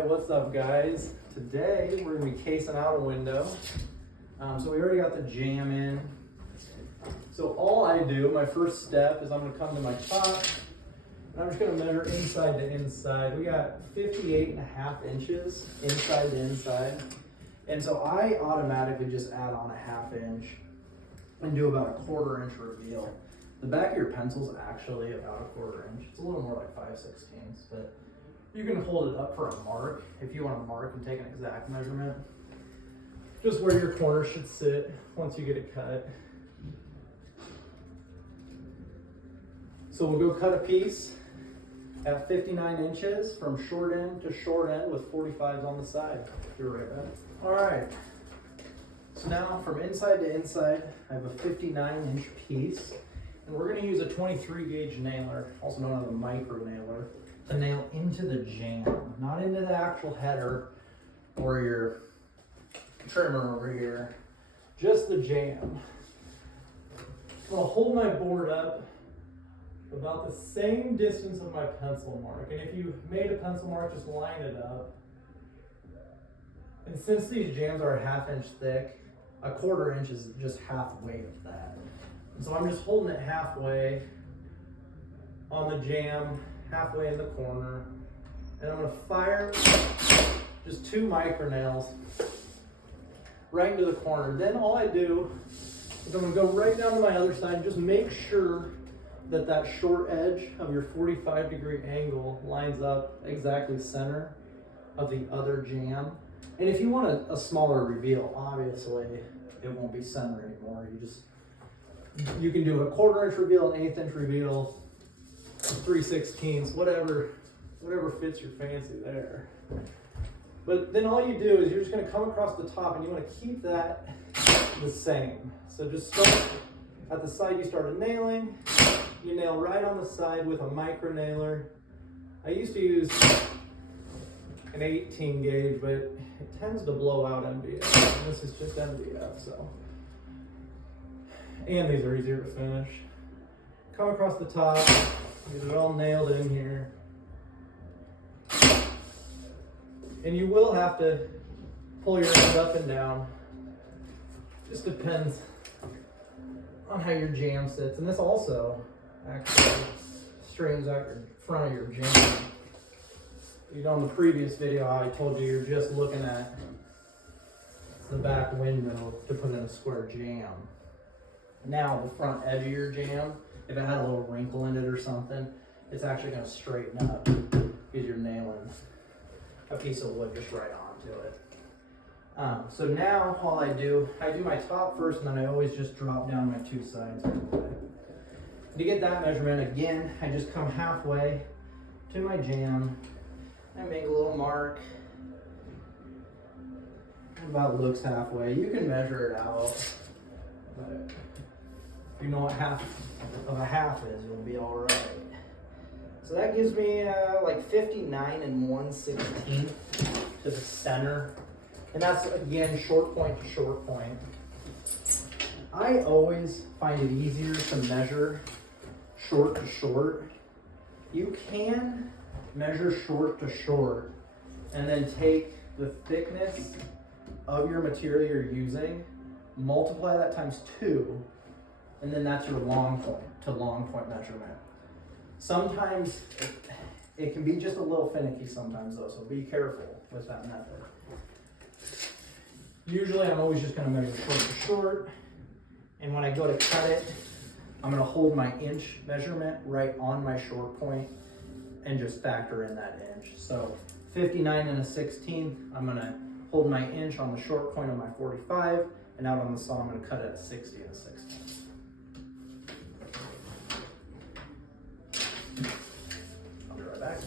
Alright, what's up guys? Today we're going to be casing out a window. So we already got the jamb in. So all I do, my first step is I'm going to come to my top and I'm just going to measure inside to inside. We got 58.5 inches inside to inside. And so I automatically just add on a 1/2 inch and do about a 1/4 inch reveal. The back of your pencil is actually about a 1/4 inch. It's a little more like 5/16, but you can hold it up for a mark if you want to mark and take an exact measurement. Just where your corner should sit once you get it cut. So we'll go cut a piece at 59 inches from short end to short end with 45s on the side. You're right back. All right. So now from inside to inside, I have a 59-inch piece. And we're going to use a 23 gauge nailer, also known as a micro nailer, to nail into the jamb, not into the actual header or your trimmer over here, just the jamb. I'm going to hold my board up about the same distance of my pencil mark. And if you made a pencil mark, just line it up. And since these jambs are a 1/2 inch thick, a 1/4 inch is just halfway of that. And so I'm just holding it halfway on the jamb, halfway in the corner. And I'm gonna fire just 2 micro nails right into the corner. Then all I do is I'm gonna go right down to my other side and just make sure that that short edge of your 45-degree angle lines up exactly center of the other jamb. And if you want a smaller reveal, obviously it won't be center anymore. You can do a 1/4 inch reveal, an 1/8 inch reveal, 3/16, whatever fits your fancy there. But then all you do is you're just going to come across the top and you want to keep that the same. So just start at the side you started nailing. You nail right on the side with a micro nailer. I used to use an 18 gauge, but it tends to blow out MDF. And this is just MDF, so. And these are easier to finish. Come across the top, get it all nailed in here. And you will have to pull your end up and down. Just depends on how your jamb sits. And this also actually straightens out your front of your jamb. You know, in the previous video, I told you you're just looking at the back window to put in a square jamb. Now, the front edge of your jamb, if it had a little wrinkle in it or something, it's actually going to straighten up because you're nailing a piece of wood just right onto it. So now, all I do my top first, and then I always just drop down my 2 sides. To get that measurement, again, I just come halfway to my jamb. I make a little mark. About looks halfway. You can measure it out, but if you know what half of a half is, you'll be all right. So that gives me like 59 1/16 to the center, and that's again short point to short point. I always find it easier to measure short to short. You can measure short to short and then take the thickness of your material you're using, multiply that times 2, and then that's your long point to long point measurement. Sometimes it can be just a little finicky sometimes though, so be careful with that method. Usually I'm always just going to measure short to short, and when I go to cut it, I'm going to hold my inch measurement right on my short point and just factor in that inch. So 59 1/16, I'm going to hold my inch on the short point of my 45, and out on the saw I'm going to cut it at 60 1/16. I'll be right back.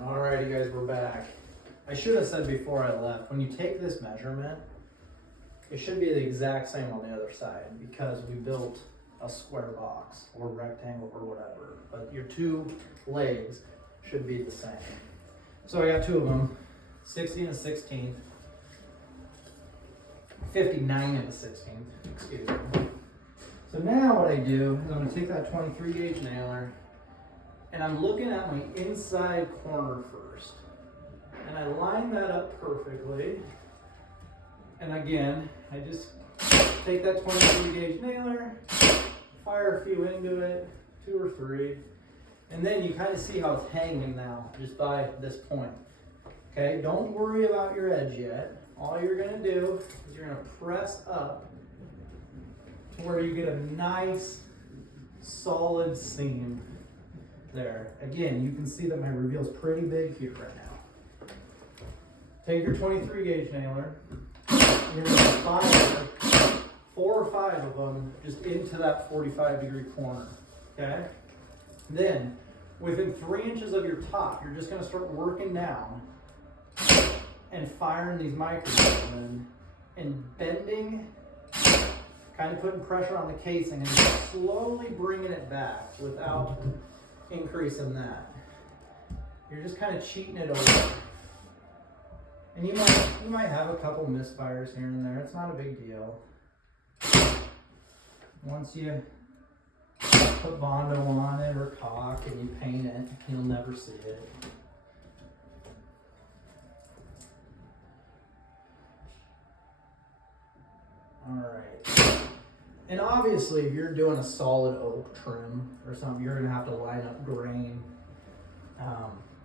Alrighty guys, we're back. I should have said before I left, when you take this measurement, it should be the exact same on the other side because we built a square box or rectangle or whatever, but your 2 legs should be the same. So I got 2 of them, 60 1/16, 59 1/16, excuse me. So now what I do is I'm going to take that 23 gauge nailer and I'm looking at my inside corner first. I line that up perfectly. And again, I just take that 23 gauge nailer, fire a few into it, 2 or 3, and then you kind of see how it's hanging now just by this point. Okay, don't worry about your edge yet. All you're gonna do is you're gonna press up to where you get a nice solid seam there. Again, you can see that my reveal is pretty big here right now. Take your 23 gauge nailer, and you're gonna fire 4 or 5 of them just into that 45-degree corner, okay? Then, within 3 inches of your top, you're just gonna start working down and firing these micros in and bending, kind of putting pressure on the casing and slowly bringing it back without increasing that. You're just kind of cheating it over. And you might have a couple misfires here and there. It's not a big deal. Once you put Bondo on it or caulk and you paint it, you'll never see it. All right. And obviously, if you're doing a solid oak trim or something, you're gonna have to line up grain.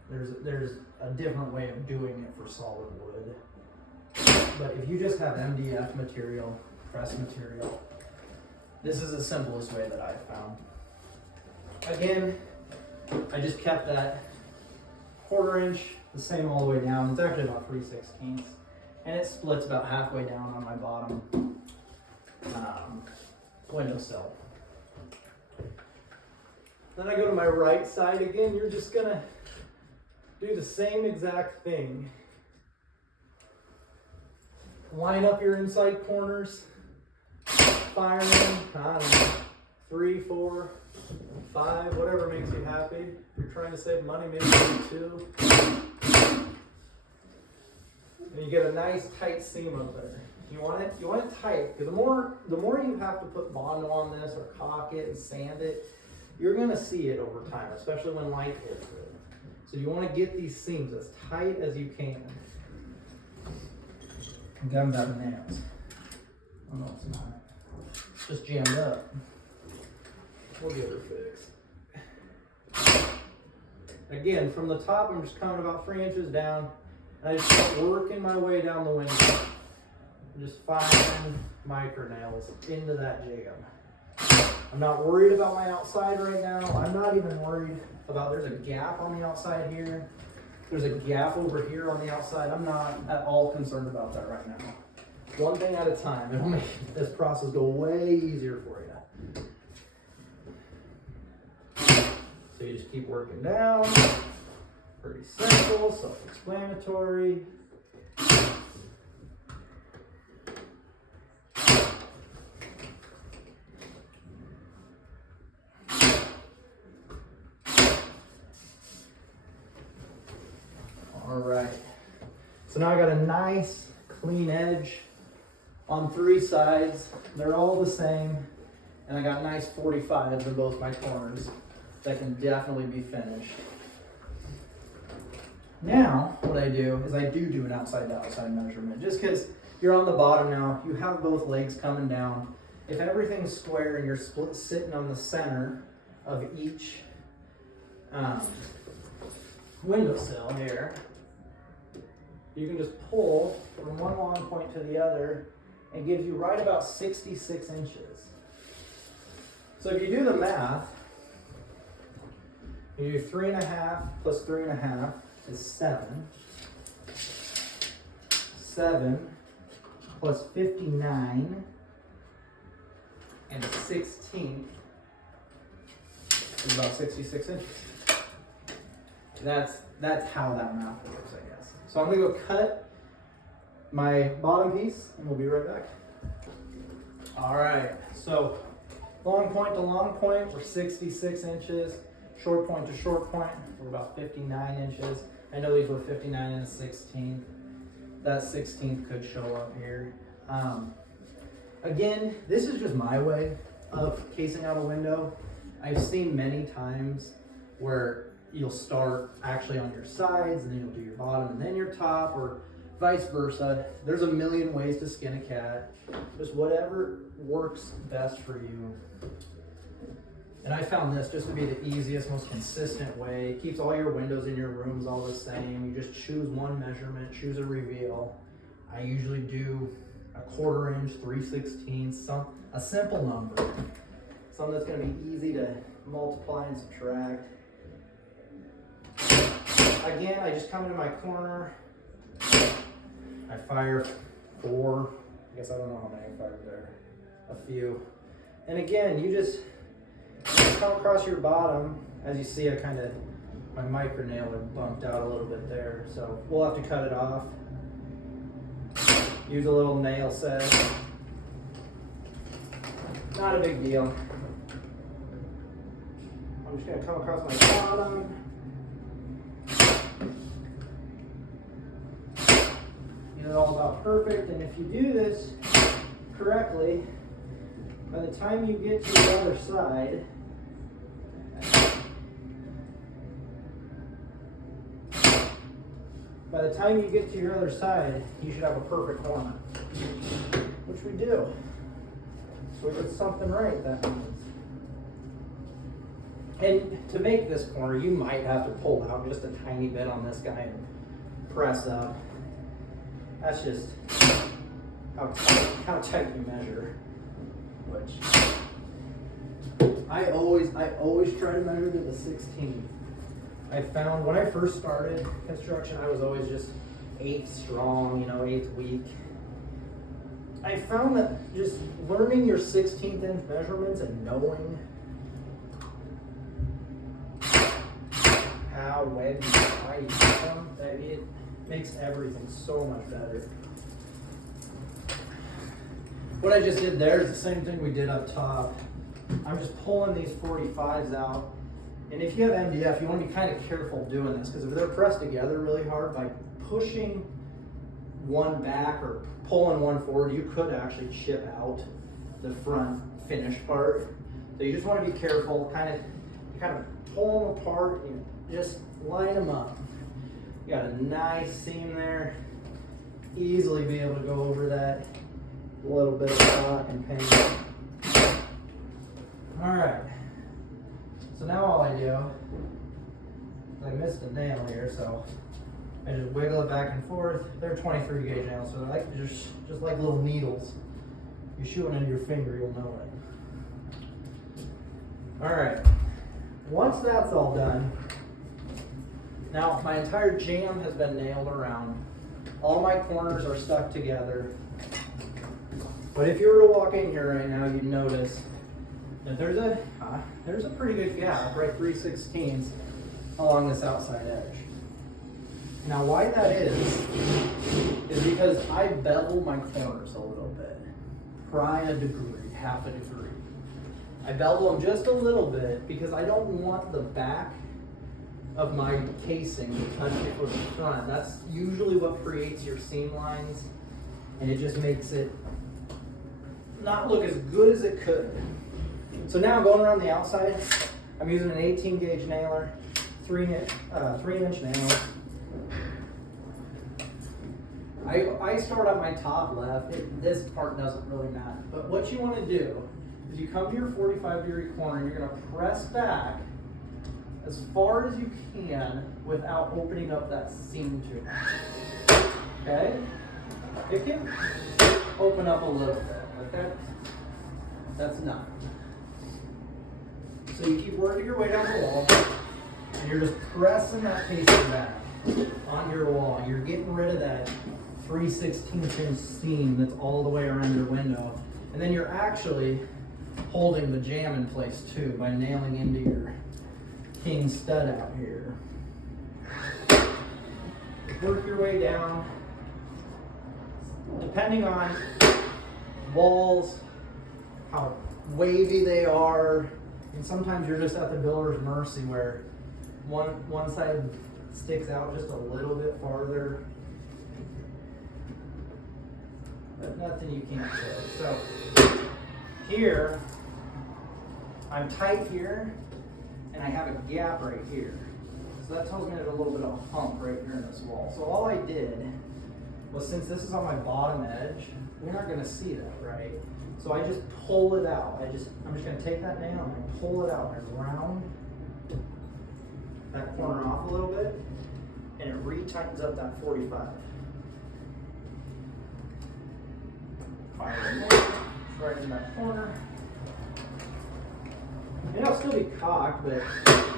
There's a different way of doing it for solid wood. But if you just have MDF material, press material, this is the simplest way that I've found. Again, I just kept that 1/4 inch the same all the way down. It's actually about 3/16, and it splits about halfway down on my bottom windowsill. Then I go to my right side again. You're just gonna do the same exact thing. Line up your inside corners, fire them, I don't know, 3, 4, 5, whatever makes you happy. If you're trying to save money, maybe do 2. And you get a nice tight seam up there. You want it tight, because the more you have to put Bondo on this or caulk it and sand it, you're gonna see it over time, especially when light hits it. So you want to get these seams as tight as you can. I'm gummed out of nails. Oh no, it's not. It's just jammed up. We'll get her fixed. Again, from the top, I'm just coming about 3 inches down, and I just start working my way down the window. I'm just firing micro nails into that jig. I'm not worried about my outside right now. I'm not even worried about, there's a gap on the outside here. There's a gap over here on the outside. I'm not at all concerned about that right now. One thing at a time. It'll make this process go way easier for you. So you just keep working down. Pretty simple, self-explanatory. All right, so now I got a nice clean edge on 3 sides. They're all the same, and I got nice 45s in both my corners that can definitely be finished. Now, what I do is I do an outside to outside measurement, just because you're on the bottom now, you have both legs coming down. If everything's square and you're sitting on the center of each windowsill here, you can just pull from one long point to the other and gives you right about 66 inches. So if you do the math, you do 3.5 plus 3.5 is 7. 7 plus 59 and a 16th is about 66 inches. That's how that math works, I guess. So I'm gonna go cut my bottom piece and we'll be right back. All right, so long point to long point, we're 66 inches. Short point to short point, we're about 59 inches. I know these were 59 and a 16th. That 16th could show up here. Again, this is just my way of casing out a window. I've seen many times where you'll start actually on your sides, and then you'll do your bottom and then your top, or vice versa. There's a million ways to skin a cat. Just whatever works best for you. And I found this just to be the easiest, most consistent way. It keeps all your windows in your rooms all the same. You just choose one measurement, choose a reveal. I usually do a 1/4 inch, 3/16, a simple number. Something that's gonna be easy to multiply and subtract. Again, I just come into my corner. I fire 4. I guess I don't know how many I fired there. A few. And again, you just come across your bottom. As you see, my micro nailer bumped out a little bit there, so we'll have to cut it off. Use a little nail set. Not a big deal. I'm just gonna come across my bottom. Get it all about perfect, and if you do this correctly, by the time you get to the other side, you should have a perfect corner, which we do. So we did something right, that means. And to make this corner, you might have to pull out just a tiny bit on this guy and press up. That's just how tight you measure. Which I always try to measure to the 16th. I found when I first started construction, I was always just 1/8 strong, 1/8 weak. I found that just learning your 16th inch measurements and knowing how, when, why you use them, it makes everything so much better. What I just did there is the same thing we did up top. I'm just pulling these 45s out. And if you have MDF, you want to be kind of careful doing this, because if they're pressed together really hard, by pushing one back or pulling one forward, you could actually chip out the front finished part. So you just want to be careful, kind of pull them apart and just line them up. You got a nice seam there. Easily be able to go over that little bit of stock and paint. All right. So now all I do, I missed a nail here, so I just wiggle it back and forth. They're 23 gauge nails, so they're like just like little needles. You shoot one into your finger, you'll know it. All right. Once that's all done, now my entire jamb has been nailed around. All my corners are stuck together. But if you were to walk in here right now, you'd notice that there's a pretty good gap, right, 3/16 along this outside edge. Now why that is because I bevel my corners a little bit, pry a degree, half a degree. I bevel them just a little bit because I don't want the back of my casing to touch it with the front. That's usually what creates your seam lines, and it just makes it not look as good as it could. So now going around the outside, I'm using an 18 gauge nailer, 3-inch nail. I start on my top left. This part doesn't really matter. But what you want to do is you come to your 45-degree corner and you're going to press back as far as you can without opening up that seam too much. Okay? It can open up a little bit, but that's not. So you keep working your way down the wall, and you're just pressing that casing back on your wall. You're getting rid of that 3/16 inch seam that's all the way around your window. And then you're actually holding the jamb in place too by nailing into your king stud out here. Work your way down. Depending on walls, how wavy they are, and sometimes you're just at the builder's mercy where one side sticks out just a little bit farther. But nothing you can't do. So here, I'm tight here, and I have a gap right here. because that tells me there's a little bit of a hump right here in this wall. So all I did was, since this is on my bottom edge, you're not gonna see that, right? So I just pull it out. I'm just gonna take that nail and I pull it out and round that corner off a little bit, and it re-tightens up that 45. Fire it in, right in that corner. And it'll still be cocked, but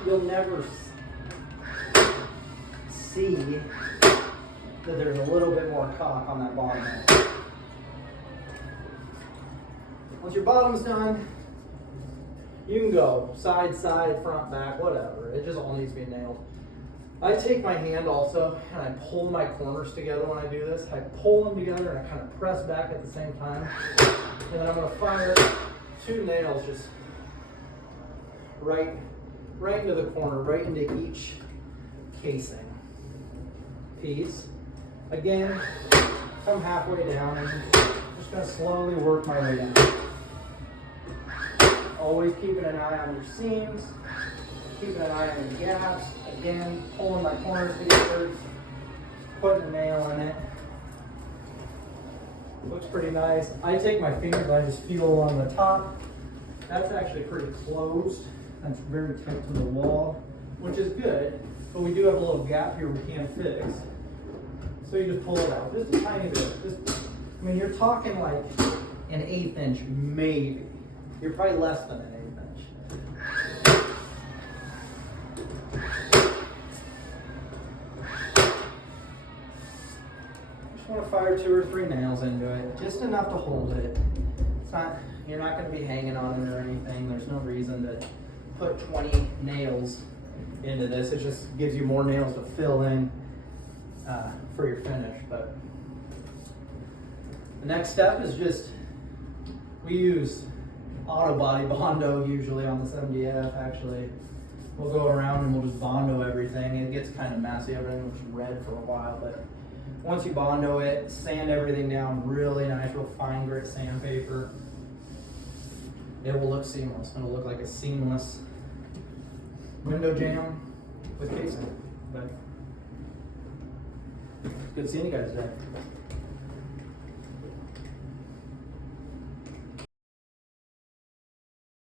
you'll never see that there's a little bit more cock on that bottom edge. Once your bottom's done, you can go side, side, front, back, whatever. It just all needs to be nailed. I take my hand also and I pull my corners together when I do this. I pull them together and I kind of press back at the same time. And then I'm going to fire 2 nails just right into the corner, right into each casing piece. Again, come halfway down and just going to slowly work my way down. Always keeping an eye on your seams, keeping an eye on the gaps. Again, pulling my corners together, putting a nail in it. Looks pretty nice. I take my fingers, I just feel along the top. That's actually pretty closed. That's very tight to the wall, which is good, but we do have a little gap here we can't fix. So you just pull it out, just a tiny bit. I mean, you're talking like an 1/8 inch, maybe. You're probably less than an 1/8 inch. Just want to fire 2 or 3 nails into it, just enough to hold it. It's not, you're not going to be hanging on it or anything. There's no reason to put 20 nails into this. It just gives you more nails to fill in for your finish. But the next step is just, we use auto body Bondo usually on this MDF. Actually, we'll go around and we'll just Bondo everything. It gets kind of messy, everything looks red for a while, but once you Bondo it, sand everything down really nice, real fine grit sandpaper, it will look seamless. It'll look like a seamless window jamb with casing. But good seeing you guys today.